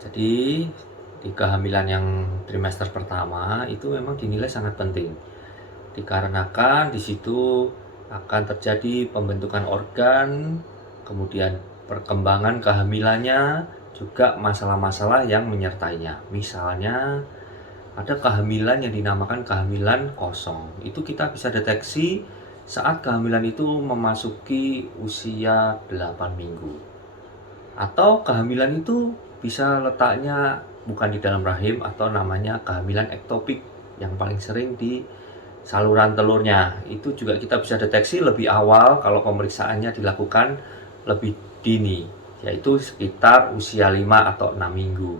Jadi di kehamilan yang trimester pertama itu memang dinilai sangat penting. Dikarenakan di situ akan terjadi pembentukan organ, kemudian perkembangan kehamilannya, juga masalah-masalah yang menyertainya. Misalnya ada kehamilan yang dinamakan kehamilan kosong. Itu kita bisa deteksi saat kehamilan itu memasuki usia 8 minggu. Atau kehamilan itu bisa letaknya bukan di dalam rahim atau namanya kehamilan ektopik yang paling sering di saluran telurnya. Itu juga kita bisa deteksi lebih awal kalau pemeriksaannya dilakukan lebih dini, yaitu sekitar usia 5 atau 6 minggu.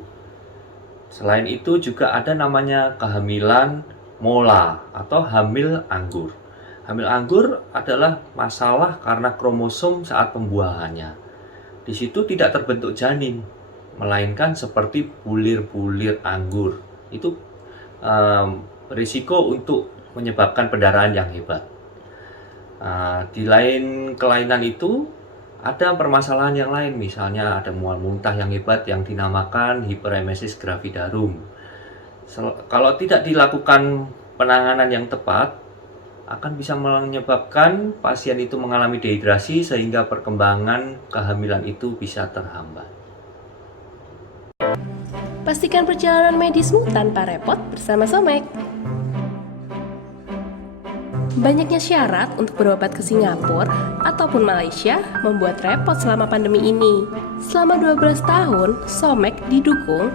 Selain itu juga ada namanya kehamilan mola atau hamil anggur. Hamil anggur adalah masalah karena kromosom saat pembuahannya. Di situ tidak terbentuk janin, melainkan seperti bulir-bulir anggur. Itu risiko untuk menyebabkan pendarahan yang hebat. Di lain kelainan itu, ada permasalahan yang lain, misalnya ada mual muntah yang hebat yang dinamakan hiperemesis gravidarum. Kalau tidak dilakukan penanganan yang tepat, akan bisa menyebabkan pasien itu mengalami dehidrasi sehingga perkembangan kehamilan itu bisa terhambat. Pastikan perjalanan medismu tanpa repot bersama Somek. Banyaknya syarat untuk berobat ke Singapura ataupun Malaysia membuat repot selama pandemi ini. Selama 12 tahun, Somek didukung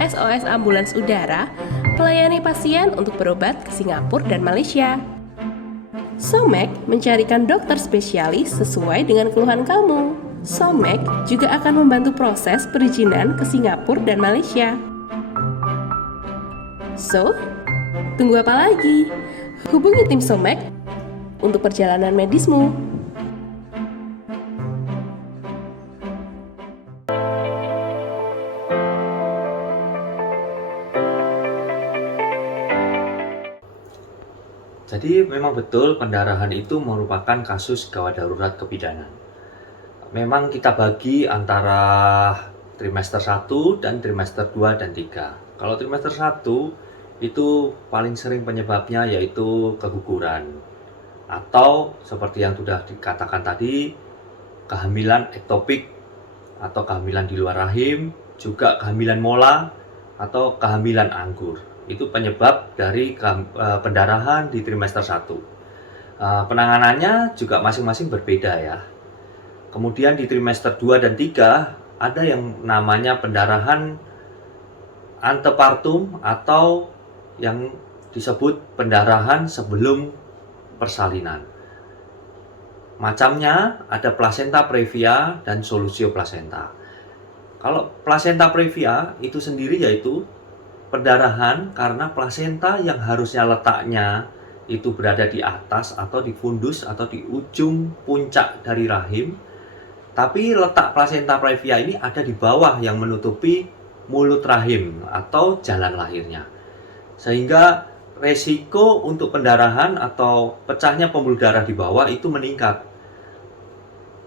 SOS Ambulans Udara melayani pasien untuk berobat ke Singapura dan Malaysia. Somek mencarikan dokter spesialis sesuai dengan keluhan kamu. Somek juga akan membantu proses perizinan ke Singapura dan Malaysia. So, tunggu apa lagi? Hubungi tim Somek untuk perjalanan medismu. Jadi memang betul pendarahan itu merupakan kasus gawat darurat kebidanan. Memang kita bagi antara trimester 1 dan trimester 2 dan 3. Kalau trimester 1 itu paling sering penyebabnya yaitu keguguran. Atau seperti yang sudah dikatakan tadi, kehamilan ektopik atau kehamilan di luar rahim, juga kehamilan mola atau kehamilan anggur. Itu penyebab dari pendarahan di trimester 1. Penanganannya juga masing-masing berbeda ya. Kemudian di trimester 2 dan 3 ada yang namanya pendarahan antepartum atau yang disebut pendarahan sebelum persalinan. Macamnya ada placenta previa dan solusio placenta. Kalau placenta previa itu sendiri yaitu pendarahan karena plasenta yang harusnya letaknya itu berada di atas atau di fundus atau di ujung puncak dari rahim, tapi letak plasenta previa ini ada di bawah yang menutupi mulut rahim atau jalan lahirnya. Sehingga resiko untuk pendarahan atau pecahnya pembuluh darah di bawah itu meningkat.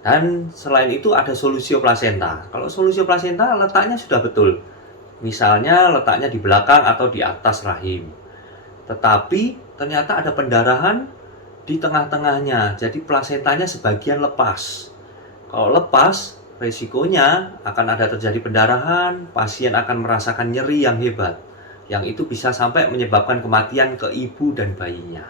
Dan selain itu ada solusio placenta. Kalau solusio placenta letaknya sudah betul. Misalnya letaknya di belakang atau di atas rahim. Tetapi ternyata ada pendarahan di tengah-tengahnya. Jadi plasentanya sebagian lepas. Kalau lepas, resikonya akan ada terjadi pendarahan, pasien akan merasakan nyeri yang hebat. Yang itu bisa sampai menyebabkan kematian ke ibu dan bayinya.